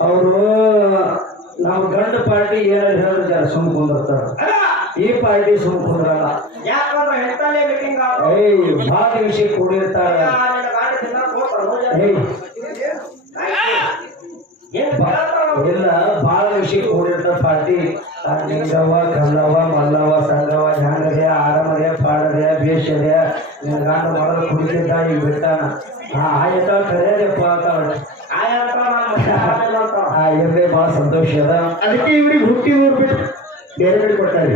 ಅವರು ನಾವು ಗಂಡ ಪಾರ್ಟಿ ಏನಾದ್ರು ಹೇಳಿದ್ರೆ ಸುಮ್ ಕುಂದಿರ್ತಾರ? ಈ ಪಾರ್ಟಿ ಸುಮ್ ಕುಂದ್ರಲ್ಲ. ಭಾಳ ವಿಷಯ ಕೂಡಿರ್ತಾರ. ಏಯ್. ಬಾ- ಕೂಡಿರ್ತ ಪಾರ್ಟಿ ಲಿಂಗವ ಕಲ್ಲವ ಮಲ್ಲವ ಸಂಗವ ಹೆಂಗದೆ ಆರಾಮದೆ ಪಾಡದೆಯ ಬೇಷದೆ ನಿನ್ನ ಗಂಡ ಮೊದಲು ಕುಡಿತಿದ್ದ ಈಗ ಬಿಟ್ಟಾನ ಆಯ್ತ ಕರೆಯದಪ್ಪ ಅಂತ ಇರ್ಲಿ ಭಾಳ ಸಂತೋಷ ಅದ ಅದಕ್ಕೆ ಇವ್ರಿಗೆ ಹುಟ್ಟಿ ಊರ್ ಬಿಟ್ಟು ಬೇರೆ ಕಡೆ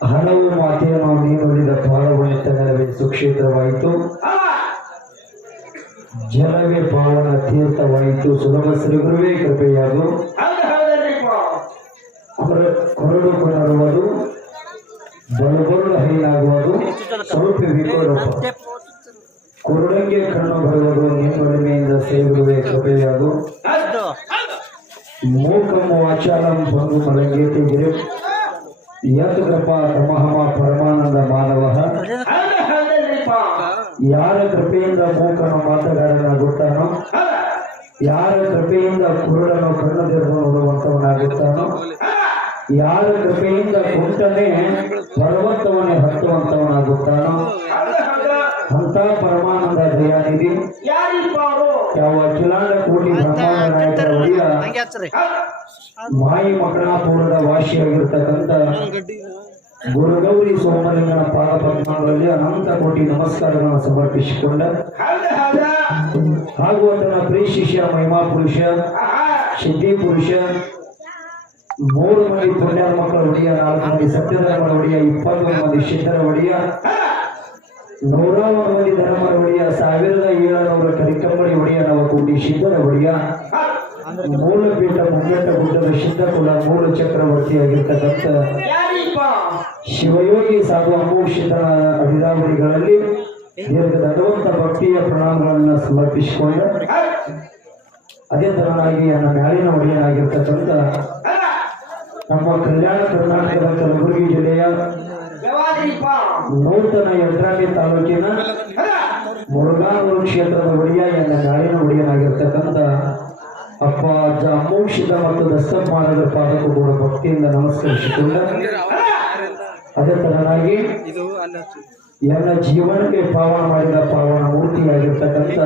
ಹಲವು ಮಾತೆಯ ನಾವು ಮಾತೆಯನ್ನು ನೀನುಳಿದ ಪಾಲವನಿತನವೇ ಸುಕ್ಷೇತ್ರವಾಯಿತು ಜಲವೇ ಪಾವನ ತೀರ್ಥವಾಯಿತು ಸುಲಭ ಶ್ರೀ ಗುರುವೇ ಕೃಪೆಯಾದು ಕೊರಡು ಕೊನರುವುದು ಬಲಬರುಳ ಹೈನಾಗುವುದು ಸ್ವಲ್ಪ ವಿಕೋರಪ ಕುರುಡಂಗೆ ಕಣ್ಣು ಬರುವುದು ನಿನ್ನೊಡಮೆಯಿಂದ ಸೇರುವೆ ಕೃಪೆಯಾಗು. ಮೂಕಮ್ಮ ಆಚಾರಂ ಬಂದು ಮಲಂಗೇತಿ ಗಿರಿ. ಯತ್ ಕೃಪಾ ತಮಹಮ ಪರಮಾನಂದ ಮಾನವ. ಯಾರ ಕೃಪೆಯಿಂದ ಮೂಕನ ಮಾತುಗಾರನಾಗುತ್ತಾನೋ ಯಾರ ಕೃಪೆಯಿಂದ ಕುರುಡನು ಕಣ್ಣದಿರಲು ನೋಡುವಂತವನಾಗುತ್ತಾನೋ ಯಾರ ಕೃಪೆಯಿಂದ ಕುಂಟನೆ ಪರ್ವತವನ್ನೇ ಹತ್ತುವಂತವನಾಗುತ್ತಾನೋ ಅಂತ ಪರಮಾನಂದ ದಯಾನಿಧಿ. ಯಾವ ಅಖಿಲಾಂಡ ಕೋಟಿ ಬ್ರಹ್ಮಾಂಡ ಒಡೆಯ ಮಾಯಿ ಮಕಣಾಪುರದ ವಾಸಿಯಾಗಿರ್ತಕ್ಕಂಥ ಗುರುಗೌರಿ ಸೋಮಲಿಂಗನ ಪಾದ ಪದ್ಮಗಳಲ್ಲಿ ಅನಂತ ಕೋಟಿ ನಮಸ್ಕಾರಗಳನ್ನು ಸಮರ್ಪಿಸಿಕೊಂಡ ಹಾಗೂ ಆತನ ಪ್ರಿಯ ಶಿಷ್ಯ ಮಹಿಮಾ ಪುರುಷ ಸಿದ್ಧಿ ಪುರುಷ ಮೂರು ಮಂದಿ ಪುಣ್ಯರ ಮಕ್ಕಳ ಒಡೆಯ ನಾಲ್ಕು ಮಂದಿ ಸತ್ಯಧರ್ಮರ ಒಡೆಯ ಇಪ್ಪತ್ತೊಂದು ಮಂದಿ ಸಿದ್ಧರ ಒಡೆಯ ನೂರ ಒಂದು ಮಂದಿ ಧರ್ಮರ ಒಡೆಯ ಸಾವಿರದ ಏಳುನೂರ ಕರಿಕಂಬಳಿ ಒಡೆಯ ನವಕೋಟಿ ಸಿದ್ಧರ ಒಡೆಯ ಮೂಲಪೀಠ ಮುಂಗಟ್ಟ ಗುಡ್ಡದ ಸಿದ್ಧ ಕುಲ ಮೂಲ ಚಕ್ರವರ್ತಿಯಾಗಿರ್ತಕ್ಕಂಥ ಶಿವಯೋಗಿ ಸಾಧು ಅಮೋಷಿತನ ಅಭಿರಾವಳಿಗಳಲ್ಲಿ ದೀರ್ಘ ಭಕ್ತಿಯ ಪ್ರಣಾಮಗಳನ್ನು ಸಮರ್ಪಿಸಿಕೊಂಡ ಅದೇ ತರನಾಗಿ ನನ್ನ ಮ್ಯಾಲಿನ ಒಡೆಯನಾಗಿರ್ತಕ್ಕಂಥ ನಮ್ಮ ಕಲ್ಯಾಣ ಕರ್ನಾಟಕದ ಕಲಬುರಗಿ ಜಿಲ್ಲೆಯ ನೂತನ ಯಡ್ರಾಮಿ ತಾಲೂಕಿನ ಮುರುಘಾನೂರು ಕ್ಷೇತ್ರದ ಒಡೆಯ ಎನ್ನ ನಾಳಿನ ಒಡೆಯನಾಗಿರ್ತಕ್ಕಂಥ ಅಪ್ಪ ಅಜ್ಜ ಅಮೋಕ್ಷಿತ ಮತ್ತು ದಸ್ತಮಾನದ ಪಾದಕ್ಕೂ ಕೂಡ ಭಕ್ತಿಯಿಂದ ನಮಸ್ಕರಿಸಿಕೊಂಡ ಅದೇ ತರನಾಗಿ ಎಲ್ಲ ಜೀವನಕ್ಕೆ ಪಾವನ ಮಾಡಿದ ಪಾವನ ಮೂರ್ತಿಯಾಗಿರ್ತಕ್ಕಂಥ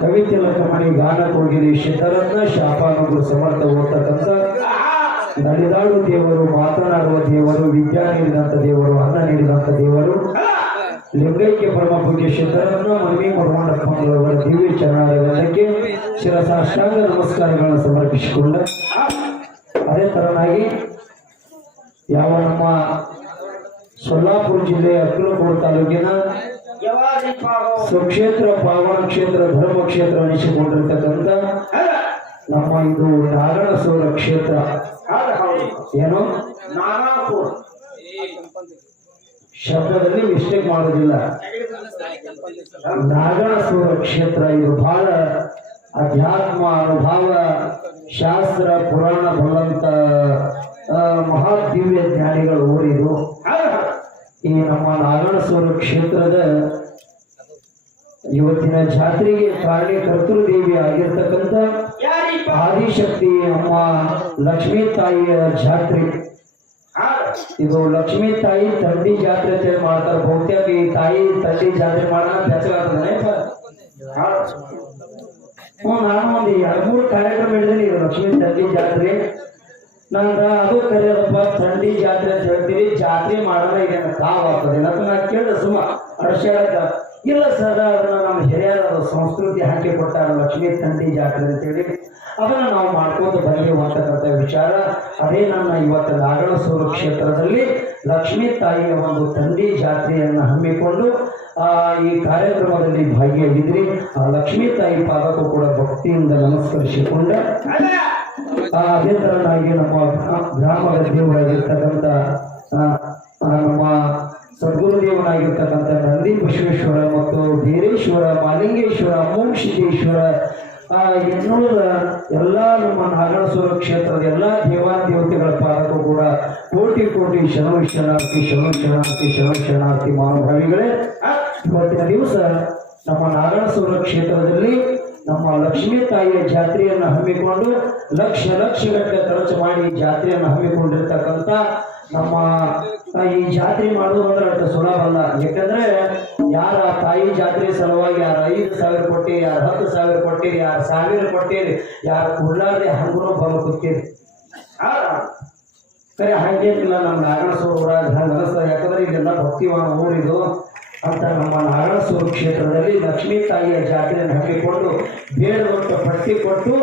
ಕವಿತೆ ತಿಲಕಮಣಿ ಗಾನ ಕೋಗಿರಿ ಸಿದ್ಧರತ್ನ ಶಾಪಾನುಗುರು ಸಮರ್ಥ ಓದ್ತಕ್ಕಂಥ ನಡೆದಾಡು ದೇವರು ಮಾತನಾಡುವ ದೇವರು ವಿದ್ಯಾ ನೀಡಿದಂಥ ದೇವರು ಅನ್ನ ನೀಡಿದಂಥ ದೇವರು ಲಿಂಗೈಕ್ಯ ಪರಮ ಪೂಜ್ಯ ಸಿದ್ಧರತ್ನ ಮನವಿ ಮರಮಂಡಪ್ಪನವರ ದಿವ್ಯ ಚರಣಕ್ಕೆ ಶಿರಸಾಷ್ಟಾಂಗ ನಮಸ್ಕಾರಗಳನ್ನು ಸಮರ್ಪಿಸಿಕೊಂಡ ಅದೇ ತರನಾಗಿ ಯಾವ ನಮ್ಮ ಸೊಲ್ಲಾಪುರ ಜಿಲ್ಲೆ ಅಕ್ಕಲಕೋಡು ತಾಲೂಕಿನ ಸ್ವಕ್ಷೇತ್ರ ಪಾವನ ಕ್ಷೇತ್ರ, ಧರ್ಮ ಕ್ಷೇತ್ರ ಅನಿಸಿಕೊಂಡಿರ್ತಕ್ಕಂಥ ನಮ್ಮ ಇದು ನಾಗಣಸೂರ ಕ್ಷೇತ್ರ. ಏನು? ಶಬ್ದದಲ್ಲಿ ಮಿಸ್ಟೇಕ್ ಮಾಡೋದಿಲ್ಲ. ಸೌರ ಕ್ಷೇತ್ರ ಇದು ಬಹಳ ಅಧ್ಯಾತ್ಮ ಅನುಭವ, ಶಾಸ್ತ್ರ, ಪುರಾಣ ಭಗವಂತ ದಿವ್ಯ ಜ್ಞಾನಿಗಳು ಊರಿದು ಈ ನಮ್ಮ ನಾರಾಯಣಸ್ವರ ಕ್ಷೇತ್ರದ ಇವತ್ತಿನ ಜಾತ್ರೆಗೆ ಕಾರಣೀಕರ್ತೃ ದೇವಿ ಆಗಿರ್ತಕ್ಕಂಥ ಆದಿಶಕ್ತಿ ಅಮ್ಮ ಲಕ್ಷ್ಮೀ ತಾಯಿಯ ಜಾತ್ರೆ. ಇದು ಲಕ್ಷ್ಮೀ ತಾಯಿ ತಂದಿ ಜಾತ್ರೆ ಅಂತ ಮಾಡ್ತಾರೆ. ಬಹುತೇಕ ಈ ತಾಯಿ ತಂದಿ ಜಾತ್ರೆ ಮಾಡೋಣ ಬೆಚ್ಚಗಾಗ್ತದೆ ಹ್ಞೂ ನಾನು ಒಂದು ಎರಡು ಮೂರು ಕಾರ್ಯಕ್ರಮ ಹೇಳಿದೆ ಲಕ್ಷ್ಮೀ ತಂದಿ ಜಾತ್ರೆ. ನಂದ ಅದು ಕರೆಯಪ್ಪ ಥಂಡಿ ಜಾತ್ರೆ ಅಂತ ಹೇಳ್ತೀವಿ. ಜಾತ್ರೆ ಮಾಡಿದ್ರೆ ಇದೇನು ಕಾವು ನಾವು ಅಂತ ಕೇಳಿದೆ, ಸುಮ್ಮ ಅಡಸ್ಯಾಡಕ ಇಲ್ಲ ಸರ್, ಅದನ್ನ ನಮ್ಮ ಹಿರಿಯರ ಸಂಸ್ಕೃತಿ ಹಾಕಿ ಕೊಟ್ಟಾರ ಲಕ್ಷ್ಮೀ ತಂಡಿ ಜಾತ್ರೆ ಅಂತೇಳಿ ಅದನ್ನ ನಾವು ಮಾಡ್ಕೋತ ಬಂದೆವು ಅಂತಕ್ಕಂಥ ವಿಚಾರ. ಅದೇ ನನ್ನ ಇವತ್ತು ನಾಗಣಸೂರು ಕ್ಷೇತ್ರದಲ್ಲಿ ಲಕ್ಷ್ಮೀ ತಾಯಿಯ ಒಂದು ತಂಡಿ ಜಾತ್ರೆಯನ್ನು ಹಮ್ಮಿಕೊಂಡು ಈ ಕಾರ್ಯಕ್ರಮದಲ್ಲಿ ಭಾಗಿಯಾಗಿದ್ರಿ. ಆ, ಲಕ್ಷ್ಮೀ ತಾಯಿ ಪಾದಕ್ಕೂ ಕೂಡ ಭಕ್ತಿಯಿಂದ ನಮಸ್ಕರಿಸಿಕೊಂಡ. ಆ, ಅದೇ ತರನಾಗಿ ನಮ್ಮ ಗ್ರಾ- ಗ್ರಾಮದ ದೇವರಾಗಿರ್ತಕ್ಕಂಥ ನಮ್ಮ ಸದ್ಗುರು ದೇವನಾಗಿರ್ತಕ್ಕಂಥ ನಂದಿ ಬಸವೇಶ್ವರ ಮತ್ತು ಬೀರೇಶ್ವರ ಮಾಲಿಂಗೇಶ್ವರ ಮೋಕ್ಷಿತೇಶ್ವರ ಆ, ಇನ್ನುಳಿದ ಎಲ್ಲ ನಮ್ಮ ನಾಗಣಸೂರ ಕ್ಷೇತ್ರದ ಎಲ್ಲ ದೇವಾದೇವತೆಗಳ ಪಾದಕ್ಕೂ ಕೂಡ ಕೋಟಿ ಕೋಟಿ ಶರಣ ಶರಣಾರ್ಥಿ ಶರಣ ಶರಣಾರ್ಥಿ ಶರಣ ಶರಣಾರ್ಥಿ ಮಹಾನುಭಾವಿಗಳೇ ಇವತ್ತಿನ ದಿವಸ ನಮ್ಮ ನಾಗಣಸೂರ ಕ್ಷೇತ್ರದಲ್ಲಿ ನಮ್ಮ ಲಕ್ಷ್ಮೀ ತಾಯಿಯ ಜಾತ್ರೆಯನ್ನು ಹಮ್ಮಿಕೊಂಡು ಲಕ್ಷ ಲಕ್ಷಗಟ್ಟಲೆ ಖರ್ಚು ಮಾಡಿ ಜಾತ್ರೆಯನ್ನು ಹಮ್ಮಿಕೊಂಡಿರ್ತಕ್ಕಂಥ ನಮ್ಮ ಈ ಜಾತ್ರೆ ಮಾಡುವುದು ಅಂದ್ರೆ ಅಷ್ಟು ಸುಲಭ ಯಾಕಂದ್ರೆ ಯಾರ ತಾಯಿ ಜಾತ್ರೆ ಸಲುವಾಗಿ ಯಾರು ಐದು ಸಾವಿರ ಕೊಟ್ಟಿ ಯಾರು ಹತ್ತು ಸಾವಿರ ಕೊಟ್ಟಿರಿ, ಯಾರು ಸಾವಿರ ಕೊಟ್ಟಿರಿ, ಯಾರು ಕುಳ್ಳಾರ್ದೆ ಹಂಗೂ ಬಂದು ಕೂತೀರಿ. ಕರೆ ಹಂಗೇನಿಲ್ಲ ನಮ್ಮ ನಾರಾಯಣ ಸೋರ ಹಂಗೆ ಅನಿಸ್ತದೆ ಯಾಕಂದ್ರೆ ಇದೆಲ್ಲ ಭಕ್ತಿವಾನ ಊರಿದು. ಅಂತ ನಮ್ಮ ನಾರಾಯಣಸೂರು ಕ್ಷೇತ್ರದಲ್ಲಿ ಲಕ್ಷ್ಮೀ ತಾಯಿಯ ಜಾತ್ರೆಯನ್ನು ಹಮ್ಮಿಕೊಂಡು ಬೇಡದೊಟ್ಟು ಪಟ್ಟಿ ಕೊಟ್ಟು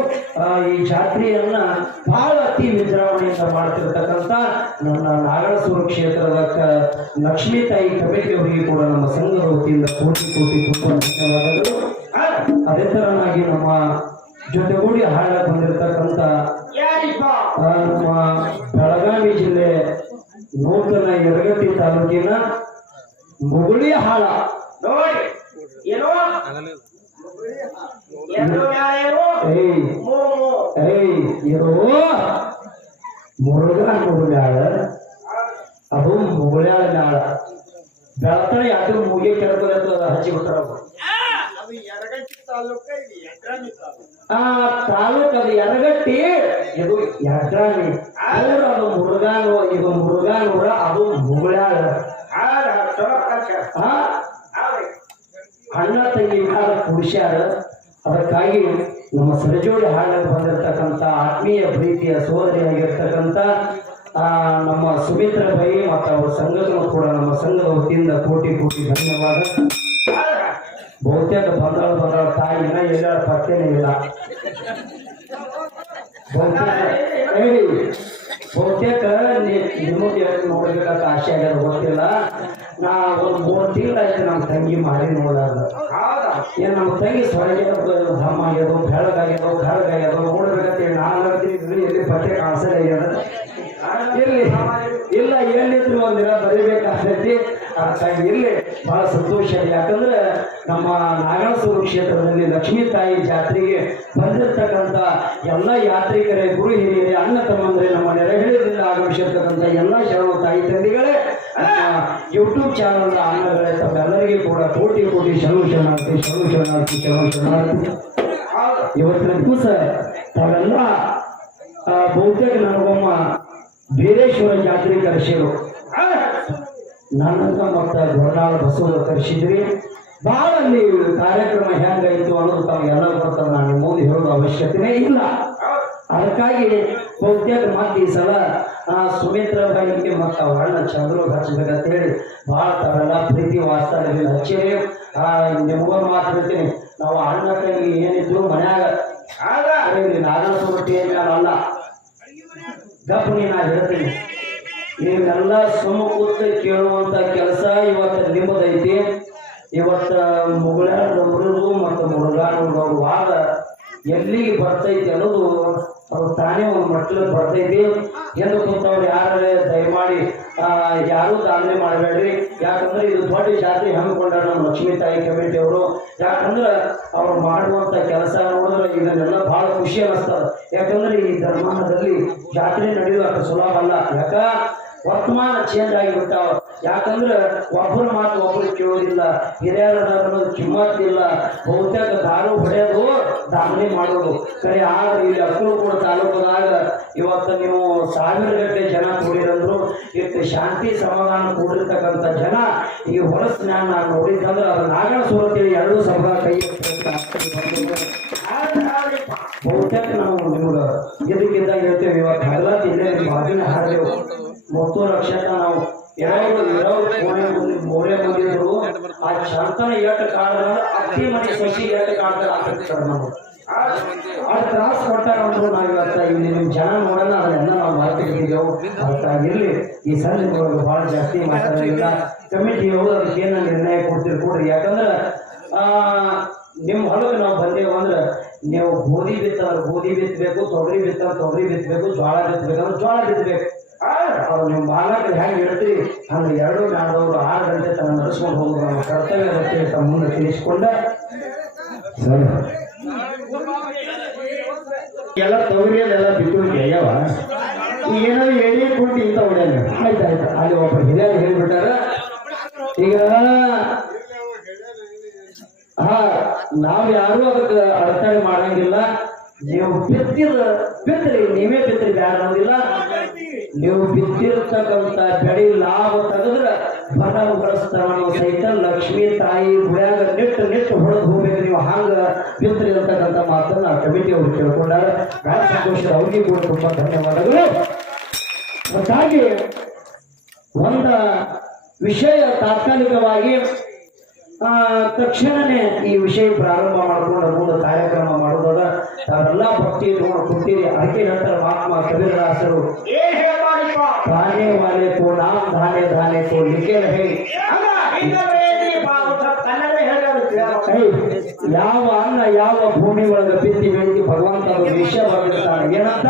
ಈ ಜಾತ್ರೆಯನ್ನು ಬಹಳ ಅತಿ ವಿಜೃಂಭಣೆಯಿಂದ ಮಾಡ್ತಿರ್ತಕ್ಕಂಥ ನಮ್ಮ ನಾರಾಯಣಸೂರು ಕ್ಷೇತ್ರದ ಲಕ್ಷ್ಮೀ ತಾಯಿ ಕಮಿಟಿಯವರಿಗೆ ಕೂಡ ನಮ್ಮ ಸಂಘದ ವತಿಯಿಂದ ಕೋಟಿ ಕೋಟಿ ಧನ್ಯವಾದಗಳು. ಅದೇ ತರನಾಗಿ ನಮ್ಮ ಜೊತೆಗೂಡಿ ಹಾಡ ಬಂದಿರತಕ್ಕಂಥ ನಮ್ಮ ಬೆಳಗಾವಿ ಜಿಲ್ಲೆ ನೂತನ ಯರಗಟ್ಟಿ ತಾಲೂಕಿನ ಮುಗುಳಿ ಹಾಳ. ನೋಡಿ. ಏನೋ? ಎರಡು ನ್ಯಾಯರು ಏಯ್. ಮೂರು. ಏಯ್ ಇರೋ ಮುರುಗ ಮುಗುಳ್ಯಾಳ ಅದು ಮುಗುಳ್ಯಾಳ ಮ್ಯಾಳ ಬೆಳತನ ಮುಗಿ ಕೆಳಗೆ ಹಚ್ಚಿ ಬಿಟ್ಟಾರ ಅದು ಎರಗಟ್ಟಿ ತಾಲೂಕ ಅದು ಯರಗಟ್ಟಿ. ಇದು ಯಡ್ರಾಮಿ ಊರು ಅದು ಮುರುಗಾನು ಇದು ಮುರುಗಾನೂರ ಅದು ಮುಗುಳ್ಯಾಳ. ಆಗ ಆದ್ರೆ ಅಣ್ಣ ತಂಗಿ ಹಾಡ ಕುಡಿಸ್ಯಾರ. ಅದಕ್ಕಾಗಿ ನಮ್ಮ ಸರಜೋಡಿ ಹಾಡಲ್ಲಿ ಬಂದಿರತಕ್ಕಂಥ ಆತ್ಮೀಯ ಪ್ರೀತಿಯ ಸೋದರಿಯಾಗಿರ್ತಕ್ಕಂಥ ನಮ್ಮ ಸುಮಿತ್ರ ಬೈ ಮತ್ತು ಅವರ ಸಂಘದಲ್ಲೂ ಕೂಡ ನಮ್ಮ ಸಂಘದ ವತಿಯಿಂದ ಕೋಟಿ ಕೋಟಿ ಧನ್ಯವಾದ. ಬಹುತೇಕ ಬಂದಳ ಬಂದಾಳ ತಾಯಿ ಇನ್ನ ಎಲ್ಲರ ಪತ್ತೆನೇ ಇಲ್ಲ. ಬಹುತೇಕ ಬಹುತೇಕ ನಿಮಗೆ ನೋಡ್ಬೇಕಂತ ಆಸೆ ಆಗ್ಯದ ಗೊತ್ತಿಲ್ಲ. ನಾ ಒಂದು ಮೂರು ತಿಂಗಳಾಯ್ತು ನಮ್ಮ ತಂಗಿ ಮಾರಿ ನೋಡಾರ್ದ ಏನ್ ನಮ್ಮ ತಂಗಿ ಸ್ವರ್ಗದ ಧಮ್ಮ ಆಗ್ಯದು ಬೆಳಗಾಗ್ಯದ ಬೆಳಗಾಗ್ಯದ ನೋಡ್ಬೇಕಂತೇಳಿ ನಾನು ಎಲ್ಲಿ ಪತ್ತೆ ಕಾಣಿಸಲೇ ಆಗ್ಯದ ಇರ್ಲಿ ಇಲ್ಲ ಏನಿದ್ರು ಒಂದಿನ ಬರೀಬೇಕಾಗ್ತೈತಿ. ಅದಕ್ಕಾಗಿ ಇಲ್ಲಿ ಬಹಳ ಸಂತೋಷ ಯಾಕಂದ್ರೆ ನಮ್ಮ ನಾಗಣಸೂರು ಕ್ಷೇತ್ರದಲ್ಲಿ ಲಕ್ಷ್ಮೀ ತಾಯಿ ಜಾತ್ರೆಗೆ ಬಂದಿರತಕ್ಕಂಥ ಎಲ್ಲ ಯಾತ್ರಿಕರೇ ಗುರು ಹಿರಿಯರೇ ಅಣ್ಣ ತಮ್ಮಂದ್ರೆ ನಮ್ಮ ನೆರೆಹಳ್ಳಿಯಿಂದ ಆಗಮಿಸಿರ್ತಕ್ಕಂಥ ಎಲ್ಲ ಶರಣ ತಾಯಿ ತಂದಿಗಳೇ ಯೂಟ್ಯೂಬ್ ಚಾನಲ್ ಅಣ್ಣಗಳೇ ತಮ್ಮೆಲ್ಲರಿಗೂ ಕೂಡ ಕೋಟಿ ಕೋಟಿ ಶರಣು ಶರಣಾರ್ಥಿ ಶರಣು ಶರಣಾರ್ಥಿ ಶರಣು ಶರಣಾರ್ಥಿ. ಇವತ್ತಿನ ದಿವಸ ತಾವೆಲ್ಲ ಬಹುತೇಕ ನನಗೊಮ್ಮ ಬೀರೇಶ್ವರ ಜಾತ್ರೆ ಕರೆಸಿರು. ನನ್ನಂತ ಮತ್ತ ಗೊರನಾಳ ಬಸವ ಕರೆಸಿದ್ರಿ. ಬಹಳ ಅಲ್ಲಿ ಕಾರ್ಯಕ್ರಮ ಹೆಂಗಾಯ್ತು ಅನ್ನೋದು ತಮಗೆಲ್ಲ ಬರ್ತಾರೆ ನಾನು ಮುಂದೆ ಹೇಳೋದು ಅವಶ್ಯಕತೆನೇ ಇಲ್ಲ. ಅದಕ್ಕಾಗಿ ಬಹುತೇಕ ಮತ್ತೆ ಈ ಸಲ, ಆ, ಸುಮಿತ್ರ ಬಾಯಿಗೆ ಮತ್ತು ಅವ್ರ ಅಣ್ಣ ಚಂದ್ರು ಹಚ್ಚಬೇಕಂತ ಹೇಳಿ ಭಾಳ ತರಲ್ಲ ಪ್ರೀತಿ ವಾಸ್ತವ್ಯ ಹಚ್ಚಿರಿ. ಆ, ನಿಮ್ಗೊಂದು ಮಾತು ಹೇಳ್ತೀನಿ. ನಾವು ಅಣ್ಣ ತಂಗಿ ಏನಿದ್ರು ಮನ್ಯಾಗ ಆಗ ನಾಗರ ಮೇಲೆ ಗಪ್ ನೀ ಹೇಳ್ತೀನಿ. ನೀವೆಲ್ಲ ಸುಮ್ಮ ಕೂತು ಕೇಳುವಂತ ಕೆಲಸ ಇವತ್ತು ನಿಮ್ಮದೈತಿ. ಇವತ್ತ ಮುಗಳರು ಮತ್ತು ಮುರುಗಾನವ್ರ ವಾದ ಎಲ್ಲಿಗೆ ಬರ್ತೈತಿ ಅನ್ನೋದು ಅದು ತಾನೇ ಒಂದು ಮಟ್ಟಲ್ಲಿ ಬರ್ತೈತಿ ಎಂದು ಕುಂತವ್ರು ಯಾರೇ ದಯಮಾಡಿ ಯಾರೂ ದಾವಣೆ ಮಾಡಬೇಡ್ರಿ. ಯಾಕಂದ್ರೆ ಇದು ದೊಡ್ಡ ಜಾತ್ರೆ ಹಮ್ಮಿಕೊಂಡ ನಮ್ಮ ಲಕ್ಷ್ಮೀ ತಾಯಿ ಕಮಿಟಿ ಅವರು. ಯಾಕಂದ್ರೆ ಅವ್ರು ಮಾಡುವಂತ ಕೆಲಸ ನೋಡಿದ್ರೆ ಇದನ್ನೆಲ್ಲ ಬಹಳ ಖುಷಿ ಅನ್ನಿಸ್ತದ. ಯಾಕಂದ್ರೆ ಈ ಧರ್ಮದಲ್ಲಿ ಜಾತ್ರೆ ನಡೆಯೋದು ಸುಲಭ ಅಲ್ಲ. ಯಾಕ? ವರ್ತಮಾನ ಚೇಂಜ್ ಆಗಿಬಿಟ್ಟಾವ. ಯಾಕಂದ್ರೆ ಒಬ್ಬರ ಮಾತು ಒಬ್ಬರು ಕೇಳೋದಿಲ್ಲ ಹಿರಿಯರ ಕಿಮ್ಮತ್ತಿಲ್ಲ ಬಹುತೇಕ ದಾರು ಹೊಡೆಯೋದು ದಾಮನೆ ಮಾಡೋದು. ಕರೆ ಆದ್ರೆ ಇಲ್ಲಿ ಅಕ್ಕಲಕೋಟ ತಾಲೂಕದಾಗ ಇವತ್ತು ನೀವು ಸಾವಿರ ಗಂಟೆ ಜನ ಕೂಡಿರಂದ್ರು ಇಷ್ಟು ಶಾಂತಿ ಸಮಾಧಾನ ಕೂಡಿರ್ತಕ್ಕಂಥ ಜನ ಈ ಹೊಲಸ ಜ್ಞಾನ ನಾನು ನೋಡಿದ್ದಂದ್ರೆ ಅದು ನಾಗಣ ಸುರತಿ ಎರಡೂ ಸಭಾ ಕೈ ಬಹುತೇಕ ನಾವು ನಿಮ್ಗೆ ಇದಕ್ಕಿಂತ ಹೇಳ್ತೇವೆ, ಇವತ್ತು ಎಲ್ಲ ಜಿಲ್ಲೆಯಲ್ಲಿ ಬಾಗಿನ ಹಾಡಿದೆವು. ಮೂವತ್ತು ಲಕ್ಷಕ್ಕ ನಾವು ಮೂರೇ ಬಂದಿದ್ರು. ಆ ಶಾಂತನ ಎಷ್ಟು ಕಾಡ್ರ ಅತಿ ಮನೆ ಸಸಿ ಎಷ್ಟು ಕಾಡ್ತಾರ ಆಗ್ತಾರೆ ನಾವು ಆ ತ್ರಾಸ ಕೊಟ್ಟಾರ ಅಂದ್ರು ನಾವು ಇವತ್ತ ಇಲ್ಲಿ ನಿಮ್ ಜನ ನೋಡಲ್ಲ ಅದನ್ನ ನಾವು ಮಾತಾಡಿದ್ದೇವೆ ಇರ್ಲಿ ಈ ಸಣ್ಣ ಬಹಳ ಜಾಸ್ತಿ ಮಾತಾಡಲಿಲ್ಲ ಕಮಿಟಿ ಹೋಗಿ ಅದಕ್ಕೆ ಏನ ನಿರ್ಣಯ ಕೊಡ್ತೀರಿ ಕೊಡ್ರಿ. ಯಾಕಂದ್ರೆ, ಆ ನಿಮ್ಮ ಹೊಲಕ್ಕೆ ನಾವು ಬಂದೇವು ಅಂದ್ರೆ ನೀವು ಗೋಧಿ ಬಿತ್ತ ಗೋಧಿ ಬಿತ್ತಬೇಕು, ತೊಗರಿ ಬಿತ್ತ ತೊಗರಿ ಬಿತ್ತಬೇಕು ಜೋಳ ಬಿತ್ತಬೇಕಂದ್ರೆ ಜೋಳ ಬಿತ್ತಬೇಕು. ಅವ್ರು ನಿಮ್ಮ ಬಾಲಕ ಹೆಂಗೆ ಹೇಳ್ತೀರಿ ಹಂಗೆ ಎರಡು ನಾಡೋರು ಆರು ಗಂಟೆ ತನ್ನ ನಡೆಸ್ಕೊಂಡು ಹೋಗುವ ನಮ್ಮ ಕರ್ತವ್ಯ ಇರುತ್ತೆ ತಮ್ಮ ಮುಂದೆ ತಿಳಿಸ್ಕೊಂಡ. ಎಲ್ಲ ತೊಗರಿಯಲ್ಲೆಲ್ಲ ಬಿತ್ತುವಿಕೆ ಅಯ್ಯವ ಏನಾದ್ರು ಎಣ್ಣೆ ಕೊಟ್ಟು ಇಂತ ಹೊಡ್ಯಾನ ಆಯ್ತು ಆಯ್ತು. ಅಲ್ಲಿ ಒಬ್ಬ ಹಿರಿಯರು ಹೇಳ್ಬಿಟ್ಟಾರ. ಈಗ ಹಾ ನಾವ್ ಯಾರು ಅದಕ್ಕೆ ಅಡಚಣೆ ಮಾಡಂಗಿಲ್ಲ. ನೀವು ಬಿತ್ತಿದ ಬಿತ್ತರಿ ನೀವೇ ಬಿತ್ತರಿ ಯಾರು ಅನ್ನೋದಿಲ್ಲ ನೀವು ಬಿತ್ತಿರ್ತಕ್ಕಂತ ಬೆಳೆ ಲಾಭ ತೆಗೆದ್ರ ಬರ ಬರಸ್ತಾನ ಸಹಿತ ಲಕ್ಷ್ಮೀ ತಾಯಿ ಗುಳ್ಯಾಗ ನಿಟ್ಟು ನಿಟ್ಟು ಹೊಡೆದು ಹೋಗ್ಬೇಕು. ನೀವು ಹಂಗ ಬಿತ್ತರಿ ಅಂತಕ್ಕಂಥ ಮಾತನ್ನ ಕಮಿಟಿ ಅವರು ಕೇಳ್ಕೊಂಡಾರ. ಬಹಳ ಸಂತೋಷ ಅವ್ರಿಗೆ ಕೂಡ ತುಂಬಾ ಧನ್ಯವಾದಗಳು. ಒಂದ ವಿಷಯ ತಾತ್ಕಾಲಿಕವಾಗಿ ತಕ್ಷಣನೇ ಈ ವಿಷಯ ಪ್ರಾರಂಭ ಮಾಡ್ಕೊಂಡು ಮುಂದೆ ಕಾರ್ಯಕ್ರಮ ಮಾಡೋದದ ಅವರೆಲ್ಲ ಭಕ್ತಿ ಇಟ್ಕೊಂಡು ಕುಂತೀರಿ ಅದಕ್ಕೆ ನಂತರ ಮಹಾತ್ಮ ಕಬೀರದಾಸರು ಧಾನೆ ವಾಲೆ ಕೋ ನಾಮ್ ಧಾನೆ ಧಾನ್ಯ ಕೋ ಲಿಖೆ ರಹೆ ಯಾವ ಅನ್ನ ಯಾವ ಭೂಮಿ ಒಳಗ ಬಿತ್ತಿ ಬೆಳೆದಿ ಭಗವಂತ ವಿಷಯ ಏನಂತ?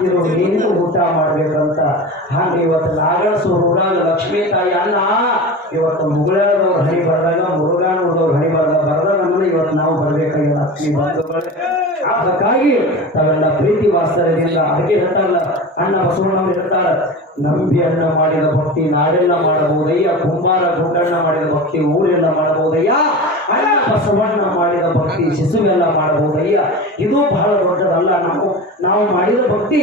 ಏನಂತ? ಇದು ನೀನು ಊಟ ಮಾಡ್ಬೇಕಂತ ಹಾಗೆ ಇವತ್ತು ನಾಗರ ಸೂರ ಲಕ್ಷ್ಮೀ ತಾಯಿ ಅನ್ನ ಇವತ್ತು ಮುಗಳದವ್ರ ಹಣಿ ಬರ್ದಾಗ ಮುರುಗಾನೂರ್ದವ್ರ ಹಣಿ ಬರ್ದಾಗ ಬರ್ದ ಅಂದ್ರೆ ಇವತ್ತು ನಾವು ಬರ್ಬೇಕಾಗಿಲ್ಲ ಲಕ್ಷ್ಮೀ ಬಂಧುಗಳೇ ಅದಕ್ಕಾಗಿ ತಾವೆಲ್ಲ ಪ್ರೀತಿ ವಾಸ್ತವ್ಯದಿಂದ ಅದಕ್ಕೆ ಹೇಳ್ತಾರಲ್ಲ ಅಣ್ಣ ಬಸವಣ್ಣ ಹೇಳ್ತಾರ ನಂಬಿ ಅಣ್ಣ ಮಾಡಿದ ಭಕ್ತಿ ನಾಡೆಲ್ಲ ಮಾಡಬಹುದಯ್ಯ ಕುಂಬಾರ ಗುಂಡಣ್ಣ ಮಾಡಿದ ಭಕ್ತಿ ಊರೆಲ್ಲ ಮಾಡಬಹುದಯ್ಯ ಅಣ್ಣ ಬಸವಣ್ಣ ಮಾಡಿದ ಭಕ್ತಿ, ಶಿಶುವೆಲ್ಲ ಮಾಡಬಹುದಯ್ಯ ಇದು ಬಹಳ ದೊಡ್ಡದಲ್ಲ ನಾವು. ನಾವು ಮಾಡಿದ ಭಕ್ತಿ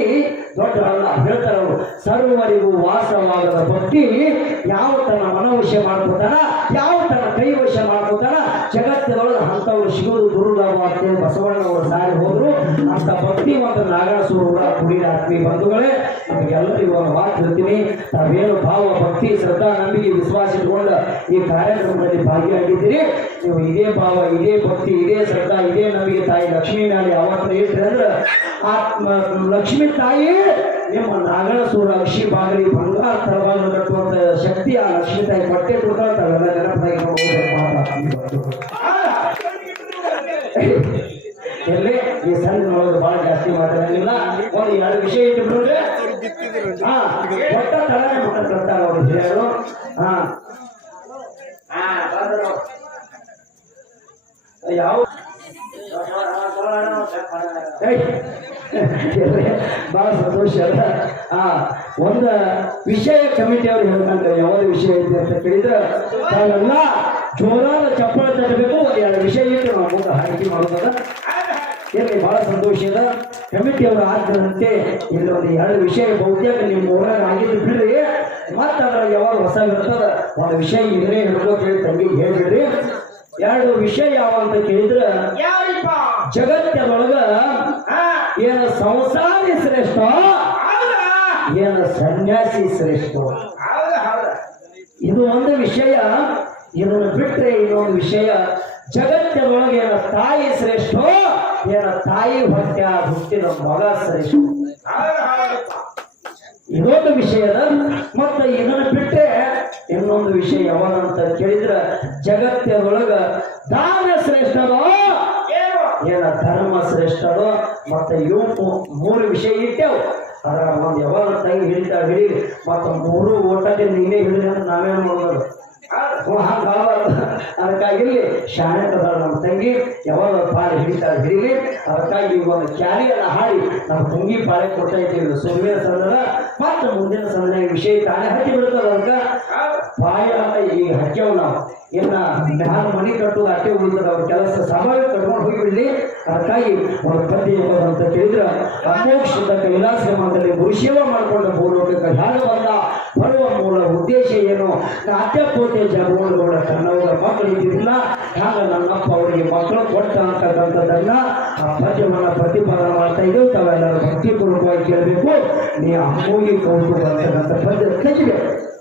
ದೊಡ್ಡದಲ್ಲ. ಹೇಳ್ತಾರೆ ಅವರು, ಸರ್ವರಿಗೂ ವಾಸವಾಗದ ಭಕ್ತಿ ಯಾವ ತನ್ನ ಮನವಶ ಮಾಡ್ಕೋತಾನ, ಯಾವ ತನ್ನ ಕೈ ವಶ ಮಾಡ್ಕೋತಾನ, ಜಗತ್ತಿನೊಳಗೆ ಅಂಥವ್ರು ಸಿಗೋದು ದುರ್ಲಭ ಅಂತೇಳಿ ಬಸವಣ್ಣವರು ಸಾರಿ ಹೋದ್ರು. ಅಂತ ಭಕ್ತಿ ಮತ್ತು ನಾಗಾಸುರವರ ಕುಡಿದ ಆತ್ಮೀಯ ಬಂಧುಗಳೇ, ನಮಗೆಲ್ಲರಿಗೂ ಒಂದು ಮಾತು ಹೇಳ್ತೀನಿ. ತಾವೇನು ಭಾವ ಭಕ್ತಿ, ಶ್ರದ್ಧಾ ನಂಬಿಕೆ, ವಿಶ್ವಾಸ ಇಟ್ಕೊಂಡು ಈ ಕಾರ್ಯಕ್ರಮದಲ್ಲಿ ಭಾಗಿಯಾಗಿದ್ದೀರಿ. ಇದೇ ಭಾವ ಇದೇ ಭಕ್ತಿ ಇದೇ ಶ್ರದ್ಧಾ ಇದೇ ನಮಗೆ ತಾಯಿ ಲಕ್ಷ್ಮೀ ಮೇಲೆ ಯಾವತ್ತ ಇಟ್ರಿ ಅಂದ್ರೆ ಆ ಲಕ್ಷ್ಮೀ ತಾಯಿ ನಿಮ್ಮ ನಾಗರಸೂರ ಅಕ್ಷಿ ಬಾಗಿಲಿ ಬಂಗಾರ ತರವಾಗಿ ಕಟ್ಟುವಂತ ಶಕ್ತಿ ಆ ಲಕ್ಷ್ಮೀ ತಾಯಿ ಕೊಟ್ಟೆ ಕೊಡ್ತಾಳೆ ತಾವೆಲ್ಲ ಎಲ್ಲಿ? ಈ ನೋಡೋದು ಬಹಳ ಜಾಸ್ತಿ ಮಾತಾಡಂಗಿಲ್ಲ. ಒಂದು ಎರಡು ವಿಷಯ ಇಟ್ಟುಬಿಟ್ರೆ ಹಾ ಒಟ್ಟ ತಳನೇ ಮಾತಾಡ್ತಾರೆ ಅವರು ಹಿರಿಯರು. ಹಾ, ಯಾವ! ಬಹಳ ಸಂತೋಷ ಅಲ್ಲ? ಆ, ಒಂದು ವಿಷಯ ಕಮಿಟಿ ಅವ್ರು ಹೇಳ್ಕೊಂತ ಯಾವ ವಿಷಯ ಇದೆ ಅಂತ ಕೇಳಿದ್ರೆ, ತಾವೆಲ್ಲ ಜೋರಾದ ಚಪ್ಪಳ ತಟ್ಟಬೇಕು ಎರಡು ವಿಷಯ ಇಟ್ಟು ನಾವು ಮುಂದೆ ಹಾಕಿ ಮಾಡೋದಲ್ಲ. ಇಲ್ಲಿ ಬಹಳ ಸಂತೋಷ ಅದ ಕಮಿಟಿ ಅವರು ಆದ್ರಂತೆ ಇಲ್ಲಿ ಒಂದು ಎರಡು ವಿಷಯ ಬಹುತೇಕ ನಿಮ್ಮ ಊರಾಗ ಆಗಿದ್ದು ಬಿಡ್ರಿ. ಮತ್ತೆ ಅದ್ರಾಗ ಯಾವಾಗ ಹೊಸ ಇರ್ತದ, ಒಂದು ವಿಷಯ ಇದ್ರೆ ಹಿಡ್ಕೋತ ಹೇಳಿ ತಂಗಿಗೆ ಹೇಳ್ಬಿಡ್ರಿ. ಎರಡು ವಿಷಯ ಯಾವ ಅಂತ ಕೇಳಿದ್ರೆ ಯಾರಿಪ್ಪ? ಜಗತ್ತಿನೊಳಗ ಏನ ಸಂಸಾರಿ ಶ್ರೇಷ್ಠ? ಏನ ಸನ್ಯಾಸಿ ಶ್ರೇಷ್ಠ? ಇದು ಒಂದು ವಿಷಯ ಇದನ್ನು ಬಿಟ್ಟರೆ ಇನ್ನೊಂದು ವಿಷಯ ಜಗತ್ತಿನೊಳಗೆ ಏನ ತಾಯಿ ಶ್ರೇಷ್ಠ ಏನ ತಾಯಿ ಹೊಟ್ಟೆ ಹುಟ್ಟಿದ ಮಗ ಶ್ರೇಷ್ಠ. ಇದೊಂದು ವಿಷಯದ ಮತ್ತೆ ಇದನ್ನು ಬಿಟ್ಟೆ ಇನ್ನೊಂದು ವಿಷಯ ಯಾವದಂತ ಕೇಳಿದ್ರೆ ಜಗತ್ತಿನೊಳಗ ದಾನ ಶ್ರೇಷ್ಠನೋ? ಏನು? ಏನ ಧರ್ಮ ಶ್ರೇಷ್ಠರೋ ಮತ್ತೆ ಇವು ಮೂರು ವಿಷಯ ಇಟ್ಟೆವು. ಅದ್ರ ಒಂದು ಯಾವಾಗ ತಂಗಿ ಹಿಡಿತಾ ಹಿಡಿ ಮತ್ತೆ ಮೂರು ಓಟಕ್ಕೆ ನೀನೇ ಹಿಡಿದ ಅಂತ ನಾವೇನು ಮಾಡೋದು ಅದಕ್ಕಾಗಿ ಶಾಣೆ ಕದಾರ ನಮ್ಮ ತಂಗಿ, ಯಾವಾಗ ಪಾಳೆ ಹಿಡಿತಾರೆ ಹಿಡಿಲಿ. ಅದಕ್ಕಾಗಿ ಒಂದು ಕ್ಯಾರಿಯನ್ನ ಹಾಡಿ ನಮ್ಮ ತಂಗಿ ಪಾಳೆ ಕೊಡ್ತಾ ಇದ್ದೀವಿ ಸುಮ್ಮನೆ ಸಂದನ. ಮತ್ತೆ ಮುಂದಿನ ಸಂದನ ಈ ವಿಷಯ ತಾನೇ ಹತ್ತಿ ಬಿಡ್ತದ ಅದಕ್ಕೆ? ಪಾಯ ಈಗ ಹಚ್ಚೇವ್ ನಾವು. ಇನ್ನ ಮ್ಯಾಲ ಮನಿ ಕಟ್ಟುದು ಅಟ್ಟೆ ಉಳಿದ್ರೆ ಅವ್ರ ಕೆಲಸ ಸ್ವಾಭಾವಿಕ ಕಟ್ಕೊಂಡು ಹೋಗಿಬಿಡ್ಲಿ. ಅದಕ್ಕಾಗಿ ಒಂದು ಪದ್ಯ ಅಂತ ಕೇಳಿದ್ರೆ, ಅಮೋಕ್ಷದ ಕೈಲಾಸ ಮಂದಲ್ಲಿ ಗುರುಶೇವ ಮಾಡಿಕೊಂಡ ಭೂಲೋಕಕ್ಕೆ ಹ್ಯಾಗ ಬಂದ? ಬರುವ ಮೂಲ ಉದ್ದೇಶ ಏನು? ಕೋಟೆ ಜಗವನಗೌಡ ತನ್ನವರ ಮಕ್ಕಳು ಇದ್ದಿಲ್ಲ ಹ್ಯಾಂಗ ನನ್ನಪ್ಪ ಅವರಿಗೆ ಮಕ್ಕಳು ಕೊಟ್ಟ ಅಂತಕ್ಕಂಥದ್ದನ್ನ ಆ ಪದ್ಯವನ್ನ ಪ್ರತಿಪಾದನೆ ಮಾಡ್ತಾ ಇದ್ದೀವಿ. ತಾವೆಲ್ಲರೂ ಭಕ್ತಿಪೂರ್ವಕವಾಗಿ ಕೇಳಬೇಕು. ನೀ ಅಮ್ಮೂಗಿ ಕೌಟು ಅಂತಕ್ಕಂಥ ಪದ್ಯ?